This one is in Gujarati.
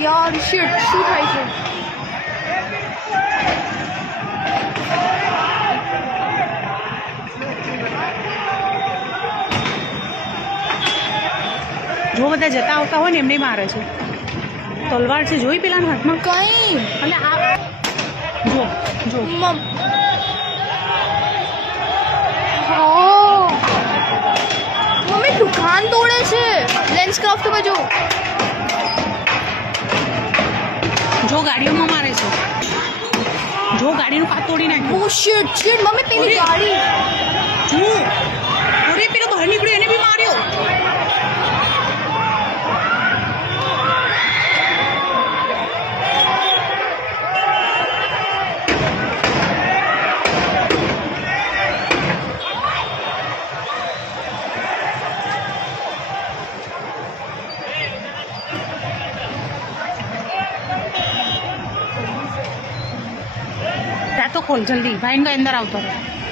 यार शिट શું થાય છે જો બધા જતા આવતા હોય ને એમને મારે છે તલવાર છે જોઈ પેલાના હાથમાં કઈ અને આ જો જો મમ્મી દુકાન તોડે છે લેન્સક્રાફ્ટમાં જો ગાડીઓમાં મારે છે જો ગાડીનું કાચ તોડી નાખ્યું ઓ શિટ શિટ મમ્મી પેલી ગાડી જો અરે પેલો બહાર નીકળ્યો એને બી માર્યો तो खोल जल्दी भाई इनका अंदर आवता रहे